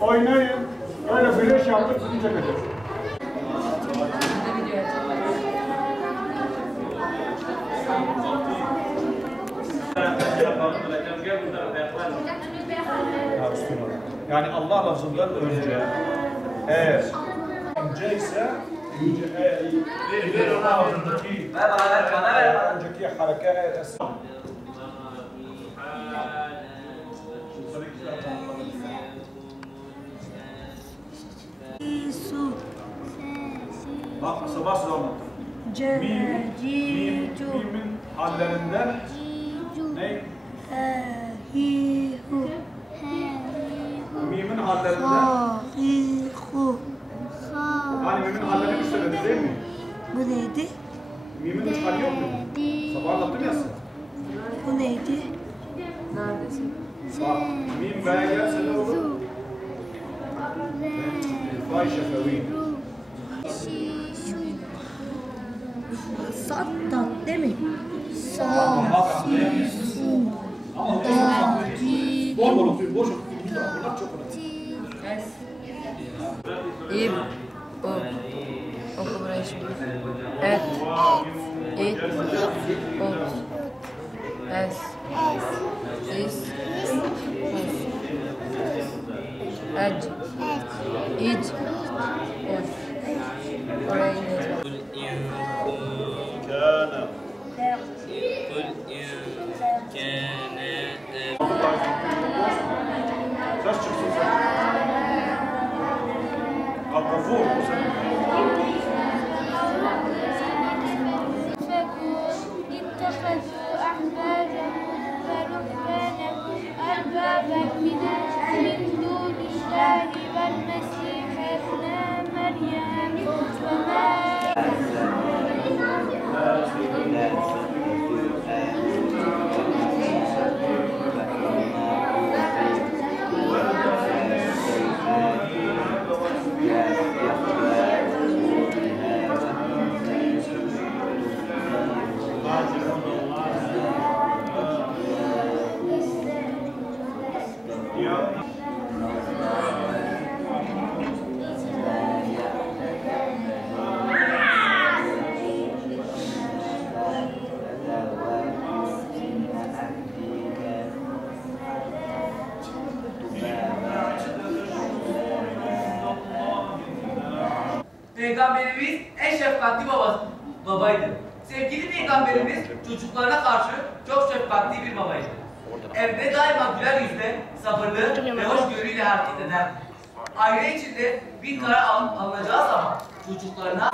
Oynayın. Öyle güneş yaptık sizi çekeceğiz. Yani Allah lafzından önce eğer ince ise önceki hareket bak sabah zaman mimin hallerinden ne? Mimin hallerinden hani mimin hallerini söyledin değil mi? Bu neydi? Mimin üç hali yok mu? Sabah anlattım ya sana. Bu neydi? Neredesin? Bak mim B'ye gelse ne olur? Fay şefevi. Sattat değil mi? Bol bol okuyun, boş okuyun. Bunlar çok önemli. İyi. Oku burayı şimdi. Et. İt. Ot. Es. İs. Us. Ec. İc. Us. Oraya ineceğim. Ses çıksın sen. Al-Gafur. اتخذوا أحبارهم ورهبانهم أربابا من دون الله والمسيح ابن مريم Peygamberimiz en şefkatli babaydı. Sevgili Peygamberimiz çocuklarına karşı çok şefkatli bir babaydı. Evde daima güler yüzle, sabırlı ve hoşgörüyle hareket eder. Aile içinde bir karar alınacağı zaman çocuklarına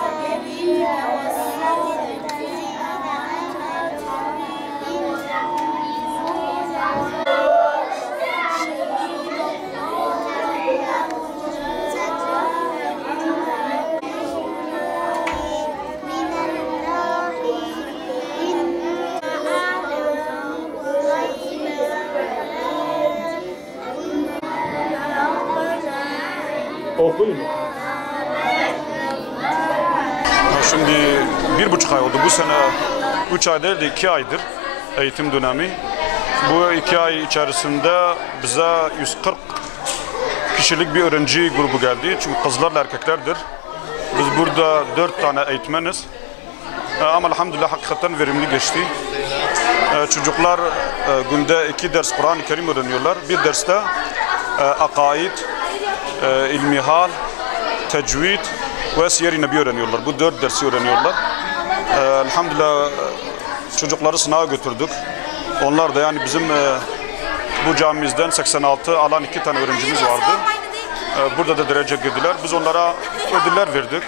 Okuyun. Şimdi 1,5 ay oldu. Bu sene 3 ay değil de 2 aydır eğitim dönemi. Bu 2 ay içerisinde bize 140 kişilik bir öğrenci grubu geldi. Çünkü kızlarla erkeklerdir. Biz burada 4 tane eğitmeniz. Ama elhamdülillah hakikaten verimli geçti. Çocuklar günde 2 ders Kur'an-ı Kerim öğreniyorlar. Bir derste akaid, ilmihal, tecvid ve siyer-i nebi öğreniyorlar. Bu 4 dersi öğreniyorlar. Elhamdülillah çocukları sınava götürdük. Onlar da yani bizim bu camimizden 86 alan 2 tane öğrencimiz vardı. Burada da derece girdiler. Biz onlara ödüller verdik.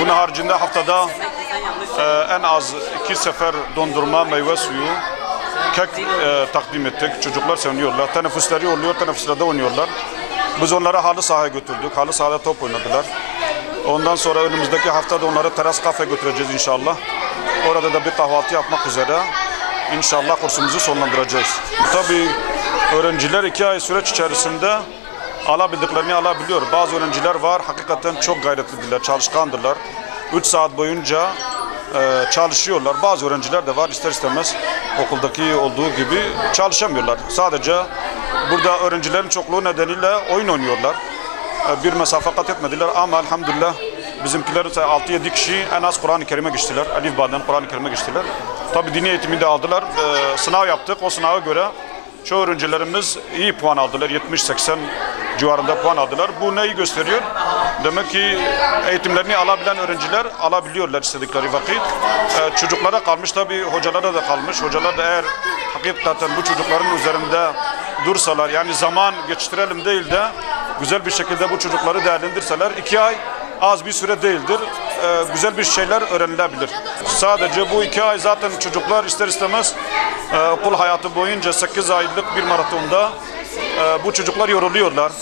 Bunun haricinde haftada en az 2 sefer dondurma, meyve suyu, kek takdim ettik. Çocuklar seviniyorlar. Teneffüsleri oluyor, teneffüslerde oynuyorlar. Biz onları halı sahaya götürdük. Halı sahada top oynadılar. Ondan sonra önümüzdeki hafta da onları teras kafe götüreceğiz inşallah. Orada da bir kahvaltı yapmak üzere inşallah kursumuzu sonlandıracağız. Tabii öğrenciler 2 ay süreç içerisinde alabildiklerini alabiliyor. Bazı öğrenciler var hakikaten çok gayretlidirler, çalışkandırlar. 3 saat boyunca çalışıyorlar. Bazı öğrenciler de var ister istemez okuldaki olduğu gibi çalışamıyorlar. Sadece burada öğrencilerin çokluğu nedeniyle oyun oynuyorlar. bir mesafe kat etmediler ama elhamdülillah bizimkiler 6-7 kişi en az Kur'an-ı Kerim'e geçtiler. Elif Ba'dan Kur'an-ı Kerim'e geçtiler. Tabi dini eğitimi de aldılar. Sınav yaptık. O sınava göre çoğu öğrencilerimiz iyi puan aldılar. 70-80 civarında puan aldılar. Bu neyi gösteriyor? Demek ki eğitimlerini alabilen öğrenciler alabiliyorlar istedikleri vakit. Çocuklara kalmış, tabi hocalara da kalmış. Hocalar da eğer hakikaten bu çocukların üzerinde dursalar, yani zaman geçtirelim değil de güzel bir şekilde bu çocukları değerlendirseler 2 ay az bir süre değildir. Güzel bir şeyler öğrenilebilir. Sadece bu 2 ay zaten çocuklar ister istemez okul hayatı boyunca 8 aylık bir maratonda bu çocuklar yoruluyorlar.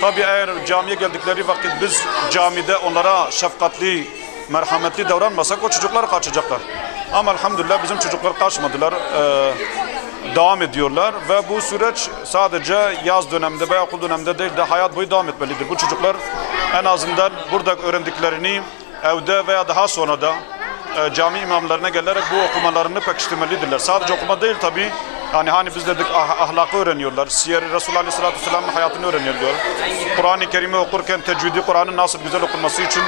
Tabii eğer camiye geldikleri vakit biz camide onlara şefkatli, merhametli davranmasak o çocuklar kaçacaklar. Ama elhamdülillah bizim çocuklar kaçmadılar. Devam ediyorlar ve bu süreç sadece yaz döneminde veya okul döneminde değil de hayat boyu devam etmelidir. Bu çocuklar en azından burada öğrendiklerini evde veya daha sonra da cami imamlarına gelerek bu okumalarını pekiştirmelidirler. Sadece okuma değil tabii. Hani biz dedik ahlakı öğreniyorlar. Siyer-i Resulullah Aleyhisselatü Vesselam'ın hayatını öğreniyorlar. Kur'an-ı Kerim'i okurken tecvidi Kur'an'ın nasıl güzel okunması için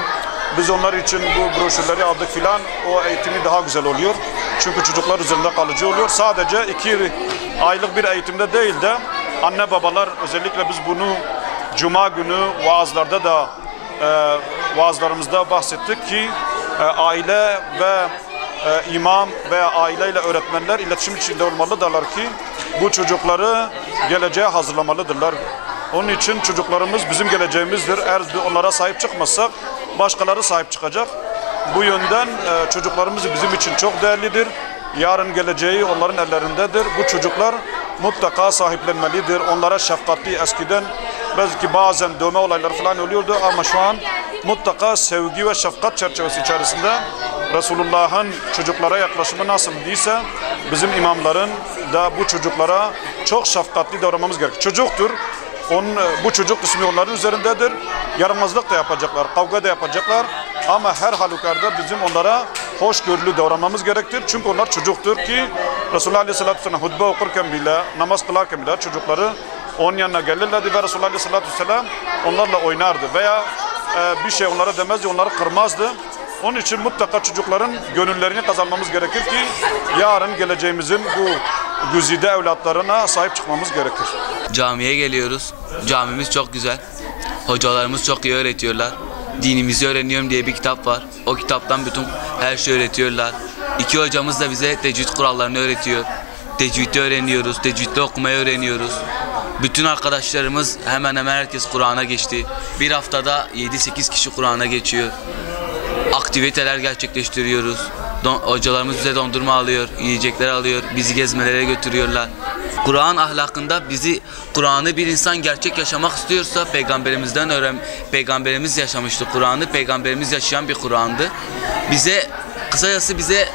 biz onlar için bu broşürleri aldık filan. O eğitimi daha güzel oluyor. Çünkü çocuklar üzerinde kalıcı oluyor. Sadece 2 aylık bir eğitimde değil de anne babalar özellikle biz bunu Cuma günü vaazlarda da vaazlarımızda bahsettik ki aile ve imam veya aileyle öğretmenler iletişim içinde olmalıdırlar ki bu çocukları geleceğe hazırlamalıdırlar. Onun için çocuklarımız bizim geleceğimizdir. Eğer onlara sahip çıkmazsak başkaları sahip çıkacak. Bu yönden çocuklarımız bizim için çok değerlidir. Yarın geleceği onların ellerindedir. Bu çocuklar mutlaka sahiplenmelidir. Onlara şefkatli, eskiden belki bazen dövme olayları falan oluyordu ama şu an mutlaka sevgi ve şefkat çerçevesi içerisinde Resulullah'ın çocuklara yaklaşımı nasıl değilse bizim imamların da bu çocuklara çok şefkatli davranmamız gerekir. Çocuktur. Bu çocuk kısmı onların üzerindedir. Yaramazlık da yapacaklar, kavga da yapacaklar. Ama her halükarda bizim onlara hoşgörülü davranmamız gerektir. Çünkü onlar çocuktur ki Resulullah Aleyhisselatü Vesselam hutbe okurken bile, namaz kılarken bile çocukları onun yanına gelirlerdi ve Resulullah Aleyhisselatü Vesselam onlarla oynardı. Veya bir şey onlara demezdi, onları kırmazdı. Onun için mutlaka çocukların gönüllerini kazanmamız gerekir ki yarın geleceğimizin bu güzide evlatlarına sahip çıkmamız gerekir. Camiye geliyoruz. Camimiz çok güzel. Hocalarımız çok iyi öğretiyorlar. Dinimizi öğreniyorum diye bir kitap var. O kitaptan bütün her şeyi öğretiyorlar. 2 hocamız da bize tecvid kurallarını öğretiyor. Tecvidi öğreniyoruz. Tecvidde okumayı öğreniyoruz. Bütün arkadaşlarımız hemen hemen herkes Kur'an'a geçti. Bir haftada 7-8 kişi Kur'an'a geçiyor. Aktiviteler gerçekleştiriyoruz. Hocalarımız bize dondurma alıyor, yiyecekler alıyor, bizi gezmelere götürüyorlar. Kur'an ahlakında Kur'an'ı bir insan gerçek yaşamak istiyorsa Peygamberimiz yaşamıştı Kur'an'ı, Peygamberimiz yaşayan bir Kur'an'dı. Kısacası bize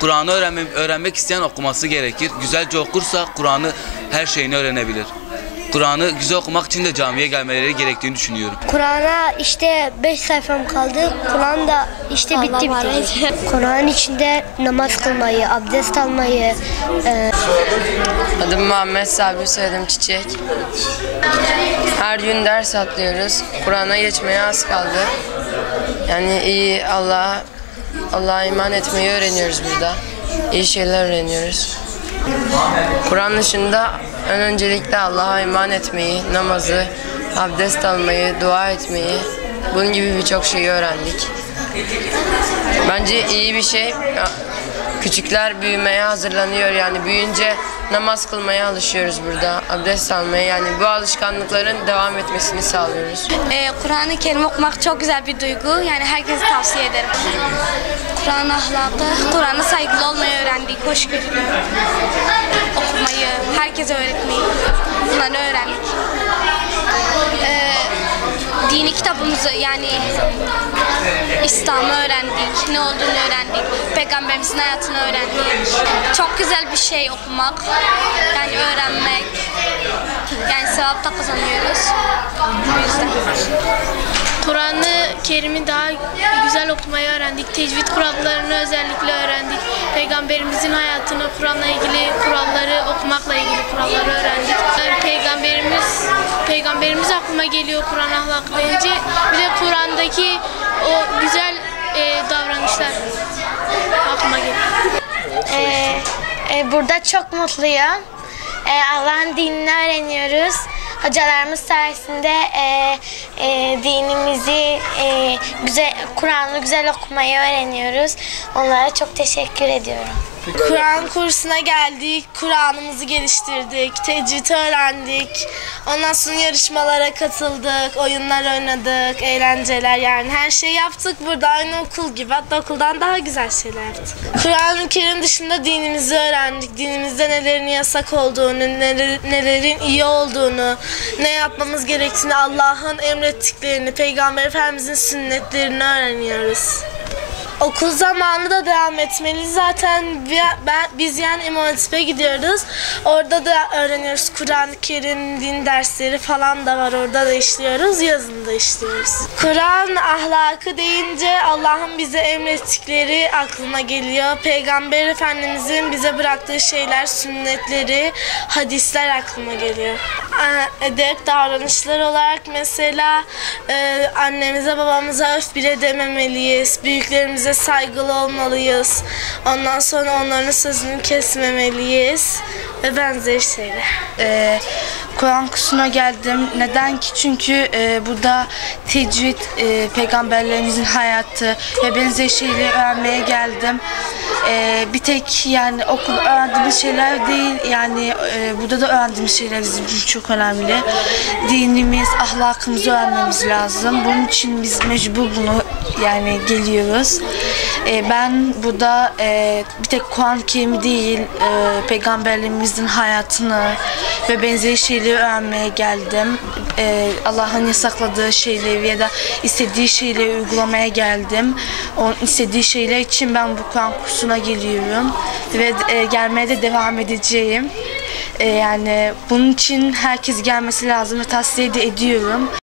Kur'an'ı öğrenmek isteyen okuması gerekir. Güzelce okursa Kur'an'ı her şeyini öğrenebilir. Kur'an'ı güzel okumak için de camiye gelmeleri gerektiğini düşünüyorum. Kur'an'a işte 5 sayfam kaldı. Kur'an da işte bitti. Kur'an içinde namaz kılmayı, abdest almayı. Adım Muhammed Sabri, soyadım Çiçek. Her gün ders atlıyoruz. Kur'an'a geçmeye az kaldı. Yani iyi Allah'a iman etmeyi öğreniyoruz burada. İyi şeyler öğreniyoruz. Kur'an dışında öncelikle Allah'a iman etmeyi, namazı, abdest almayı, dua etmeyi, bunun gibi birçok şeyi öğrendik. Bence iyi bir şey. Küçükler büyümeye hazırlanıyor, yani büyüyünce namaz kılmaya alışıyoruz burada, abdest almaya, yani bu alışkanlıkların devam etmesini sağlıyoruz. Kur'an-ı Kerim okumak çok güzel bir duygu, yani herkese tavsiye ederim. Kur'an ahlakı, Kur'an'a saygılı olmayı öğrendik, hoşgörülü okumayı, herkese öğretmeyi, bunları öğrendik. Dini kitabımızı, yani İslam'ı öğrendik, ne olduğunu öğrendik, Peygamberimizin hayatını öğrendik. Çok güzel bir şey okumak, yani öğrenmek, yani sevap da kazanıyoruz. Bu yüzden. Kur'an-ı Kerim'i daha güzel okumayı öğrendik. Tecvid kurallarını özellikle öğrendik. Peygamberimizin hayatını, Kur'an'la ilgili kuralları, okumakla ilgili kuralları öğrendik. Peygamberimiz hakkında aklıma geliyor Kur'an ahlakı deyince. Bir de Kur'an'daki o güzel davranışlar aklıma geliyor. Burada çok mutluyum. Allah'ın dinini öğreniyoruz. Hocalarımız sayesinde dinimizi, Kur'an'ı güzel okumayı öğreniyoruz. Onlara çok teşekkür ediyorum. Kur'an kursuna geldik, Kur'an'ımızı geliştirdik, tecvid öğrendik. Ondan sonra yarışmalara katıldık, oyunlar oynadık, eğlenceler, yani her şey yaptık burada aynı okul gibi. Hatta okuldan daha güzel şeyler yaptık. Kur'an-ı Kerim dışında dinimizi öğrendik. Dinimizde nelerin yasak olduğunu, nelerin iyi olduğunu, ne yapmamız gerektiğini, Allah'ın emrettiklerini, Peygamber Efendimizin sünnetlerini öğreniyoruz. Okul zamanı da devam etmeli. Zaten biz yani İmam Hatip'e gidiyoruz. Orada da öğreniyoruz. Kur'an-ı Kerim, din dersleri falan da var. Orada da işliyoruz. Yazın da işliyoruz. Kur'an ahlakı deyince Allah'ın bize emrettikleri aklıma geliyor. Peygamber Efendimizin bize bıraktığı şeyler, sünnetleri, hadisler aklıma geliyor. Edep davranışlar olarak mesela annemize babamıza öf bile dememeliyiz. Büyüklerimize saygılı olmalıyız. Ondan sonra onların sözünü kesmemeliyiz ve benzeri şeyler. Kur'an kursuna geldim. Neden ki? Çünkü burada tecvid, peygamberlerimizin hayatı ve benzeri şeyleri öğrenmeye geldim. Bir tek yani okulda öğrendiğimiz şeyler değil, yani burada da öğrendiğimiz şeyler bizim için çok önemli. Dinimiz, ahlakımızı öğrenmemiz lazım. Bunun için biz mecbur bunu yani geliyoruz. Ben burada bir tek Kur'an-ı Kerim'i değil, peygamberlerimizin hayatını ve benzeri şeyleri öğrenmeye geldim. Allah'ın yasakladığı şeyleri ya da istediği şeyleri uygulamaya geldim. Onun istediği şeyler için ben bu Kur'an kursuna geliyorum ve gelmeye de devam edeceğim. Yani bunun için herkes gelmesi lazım ve tavsiye de ediyorum.